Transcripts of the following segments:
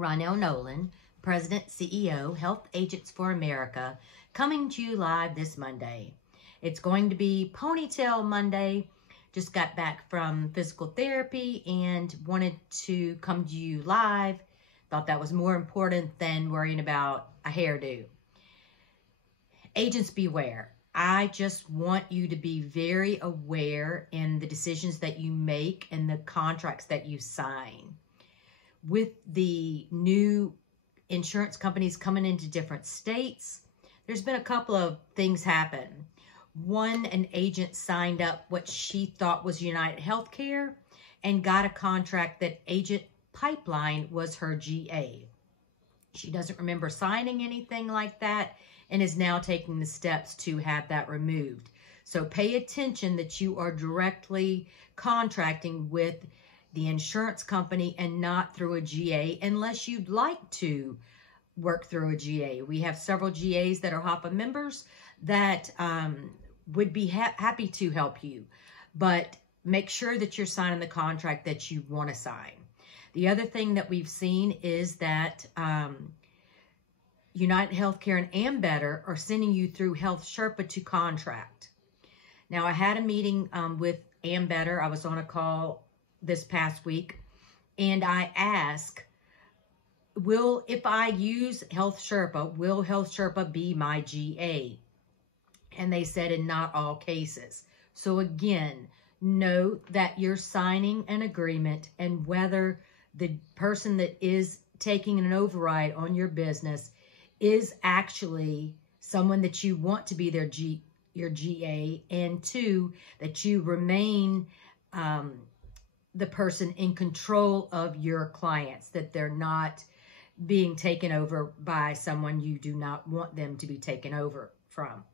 Ronell Nolan, President, CEO, Health Agents for America, coming to you live this Monday. It's going to be Ponytail Monday. Just got back from physical therapy and wanted to come to you live. Thought that was more important than worrying about a hairdo. Agents beware. I just want you to be very aware in the decisions that you make and the contracts that you sign. With the new insurance companies coming into different states, there's been a couple of things happen. One, an agent signed up what she thought was United Healthcare and got a contract that Agent Pipeline was her GA. She doesn't remember signing anything like that and is now taking the steps to have that removed. So pay attention that you are directly contracting with the insurance company and not through a GA unless you'd like to work through a GA. We have several GAs that are HAFA members that would be happy to help you, but make sure that you're signing the contract that you want to sign. The other thing that we've seen is that United Healthcare and Ambetter are sending you through Health Sherpa to contract. Now, I had a meeting with Ambetter. I was on a call this past week, and I asked, if I use Health Sherpa, will Health Sherpa be my GA? And they said in not all cases. So again, note that you're signing an agreement, and whether the person that is taking an override on your business is actually someone that you want to be your GA, and two, that you remain the person in control of your clients, that they're not being taken over by someone you do not want them to be taken over from.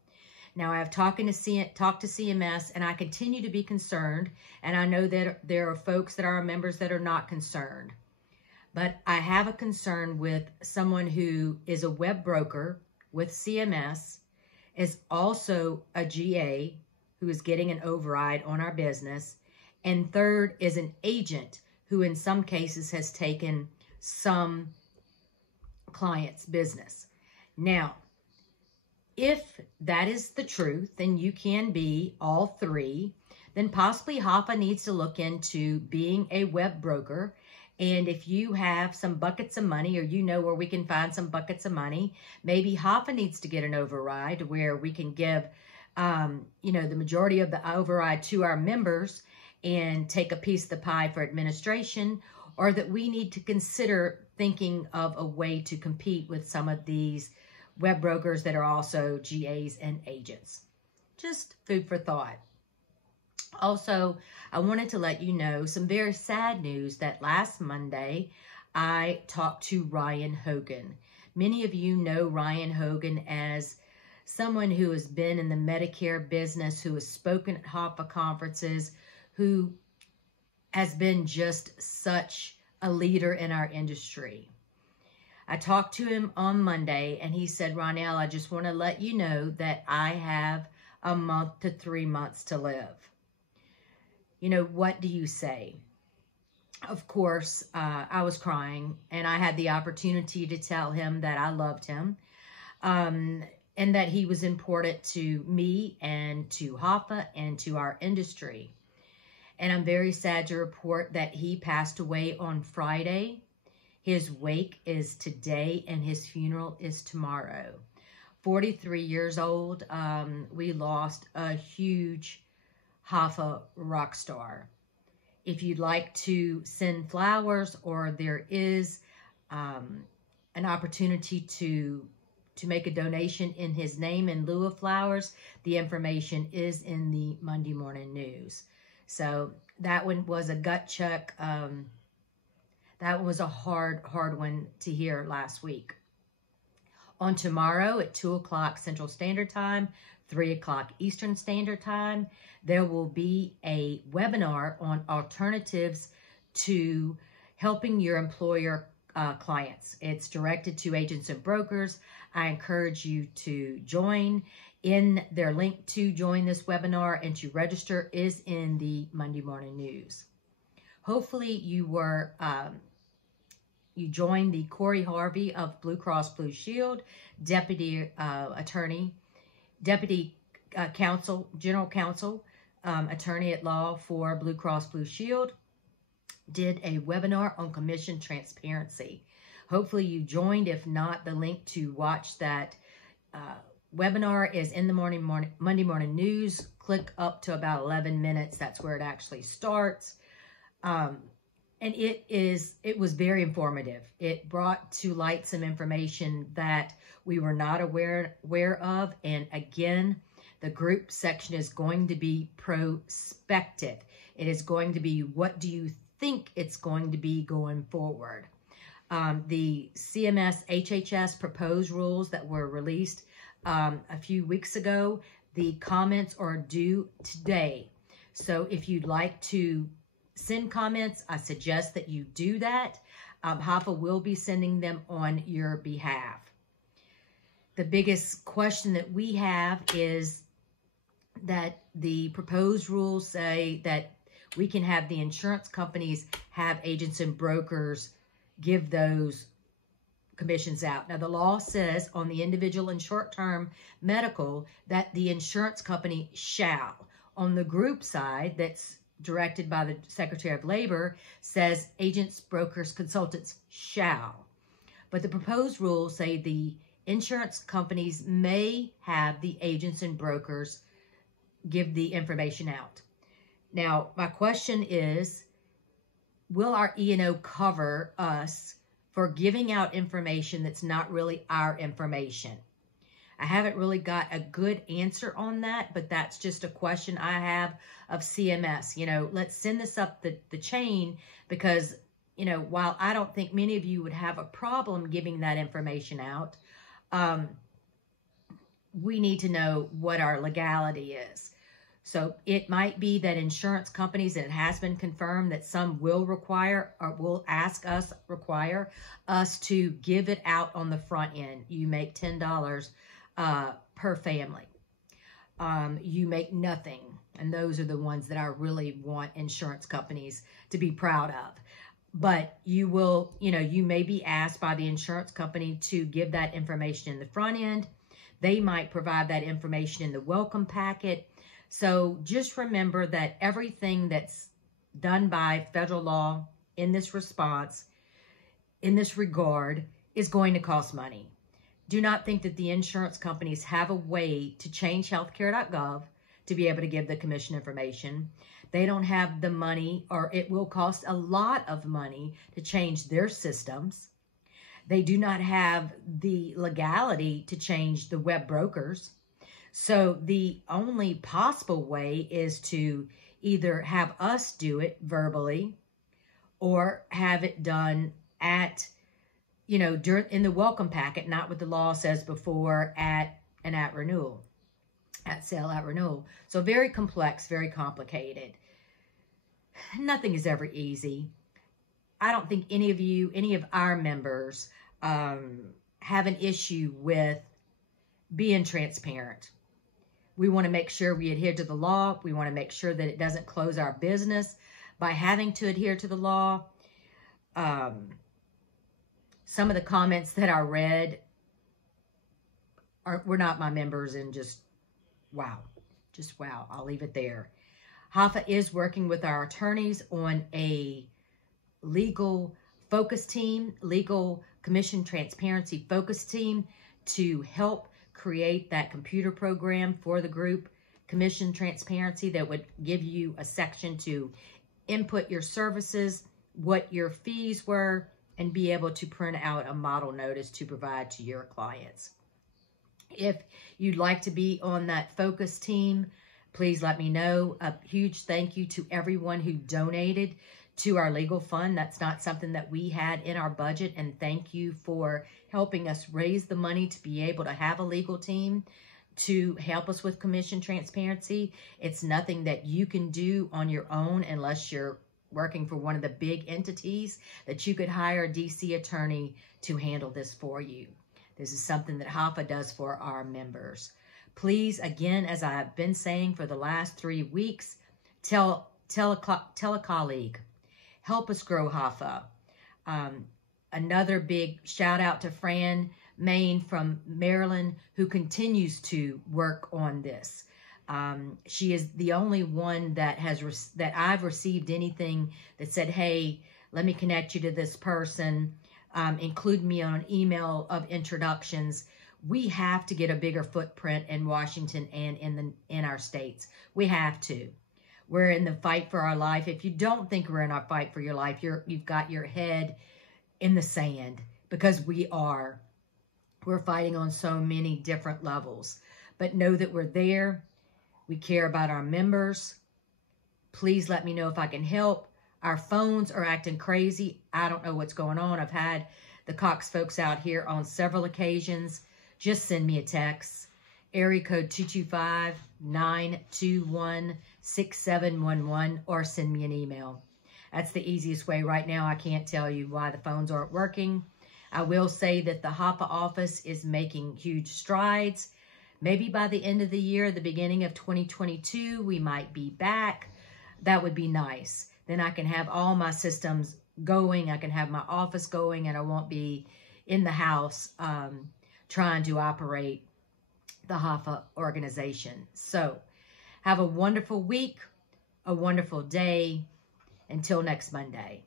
Now, I've talked to CMS, and I continue to be concerned, and I know that there are folks that are members that are not concerned. But I have a concern with someone who is a web broker with CMS, is also a GA who is getting an override on our business, and third is an agent who in some cases has taken some client's business. Now, if that is the truth, then you can be all three. Then possibly HAFA needs to look into being a web broker. And if you have some buckets of money, or you know where we can find some buckets of money, maybe HAFA needs to get an override where we can give, the majority of the override to our members and take a piece of the pie for administration, or that we need to consider thinking of a way to compete with some of these web brokers that are also GAs and agents. Just food for thought. Also, I wanted to let you know some very sad news that last Monday, I talked to Ryan Hogan. Many of you know Ryan Hogan as someone who has been in the Medicare business, who has spoken at HAFA conferences, who has been just such a leader in our industry. I talked to him on Monday, and he said, Ronell, I just want to let you know that I have a month to 3 months to live. You know, what do you say? Of course, I was crying, and I had the opportunity to tell him that I loved him, and that he was important to me and to HAFA and to our industry. And I'm very sad to report that he passed away on Friday. His wake is today, and his funeral is tomorrow. 43 years old. We lost a huge HAFA rock star. If you'd like to send flowers, or there is an opportunity to make a donation in his name in lieu of flowers, the information is in the Monday Morning News. So that one was a gut check. That was a hard one to hear last week. On tomorrow at 2 o'clock Central Standard Time, 3 o'clock Eastern Standard Time, there will be a webinar on alternatives to helping your employer clients. It's directed to agents and brokers. I encourage you to join. In their link to join this webinar and to register is in the Monday Morning News. Hopefully you were you joined the Corey Harvey of Blue Cross Blue Shield, Deputy General Counsel, Attorney at Law for Blue Cross Blue Shield, did a webinar on commission transparency. Hopefully you joined. If not, the link to watch that webinar is in the Monday morning news. Click up to about 11 minutes. That's where it actually starts. And it was very informative. It brought to light some information that we were not aware of. And again, the group section is going to be prospective. It is going to be, what do you think it's going to be going forward? The CMS HHS proposed rules that were released a few weeks ago, the comments are due today. So if you'd like to send comments, I suggest that you do that. HAFA will be sending them on your behalf. The biggest question that we have is that the proposed rules say that we can have the insurance companies have agents and brokers give those commissions out. Now, the law says on the individual and short-term medical that the insurance company shall. On the group side, that's directed by the Secretary of Labor, says agents, brokers, consultants shall. But the proposed rules say the insurance companies may have the agents and brokers give the information out. Now, my question is, will our E&O cover us for giving out information that's not really our information? I haven't really got a good answer on that, but that's just a question I have of CMS. You know, let's send this up the chain because, you know, while I don't think many of you would have a problem giving that information out, we need to know what our legality is. So it might be that insurance companies, and it has been confirmed that some will require or will require us to give it out on the front end. You make $10 per family. You make nothing. And those are the ones that I really want insurance companies to be proud of. But you will, you know, you may be asked by the insurance company to give that information in the front end. They might provide that information in the welcome packet. So just remember that everything that's done by federal law in this response, in this regard, is going to cost money. Do not think that the insurance companies have a way to change healthcare.gov to be able to give the commission information. They don't have the money, or it will cost a lot of money to change their systems. They do not have the legality to change the web brokers. So the only possible way is to either have us do it verbally or have it done at, you know, in the welcome packet, not what the law says before, at renewal, at sale at renewal. So very complex, very complicated. Nothing is ever easy. I don't think any of our members have an issue with being transparent. We want to make sure we adhere to the law. We want to make sure that it doesn't close our business by having to adhere to the law. Some of the comments that I read were not my members, and just wow. I'll leave it there. HAFA is working with our attorneys on a legal focus team, legal commission transparency focus team, to help create that computer program for the group commission transparency that would give you a section to input your services, what your fees were, and be able to print out a model notice to provide to your clients. If you'd like to be on that focus team, please let me know. A huge thank you to everyone who donated to our legal fund. That's not something that we had in our budget, and thank you for helping us raise the money to be able to have a legal team to help us with commission transparency. It's nothing that you can do on your own unless you're working for one of the big entities that you could hire a DC attorney to handle this for you. This is something that HAFA does for our members. Please, again, as I have been saying for the last 3 weeks, tell a colleague. Help us grow HAFA. Another big shout out to Fran Main from Maryland, who continues to work on this. She is the only one that that I've received anything that said, hey, let me connect you to this person, include me on an email of introductions. We have to get a bigger footprint in Washington and in our states. We have to. We're in the fight for our life. If you don't think we're in our fight for your life, you've got your head in the sand, because we are. We're fighting on so many different levels. But know that we're there. We care about our members. Please let me know if I can help. Our phones are acting crazy. I don't know what's going on. I've had the Cox folks out here on several occasions. Just send me a text. Area code 225-921-6711, or send me an email. That's the easiest way. Right now, I can't tell you why the phones aren't working. I will say that the HAFA office is making huge strides. Maybe by the end of the year, the beginning of 2022, we might be back. That would be nice. Then I can have all my systems going. I can have my office going, and I won't be in the house trying to operate the HAFA organization. So have a wonderful week, a wonderful day. Until next Monday.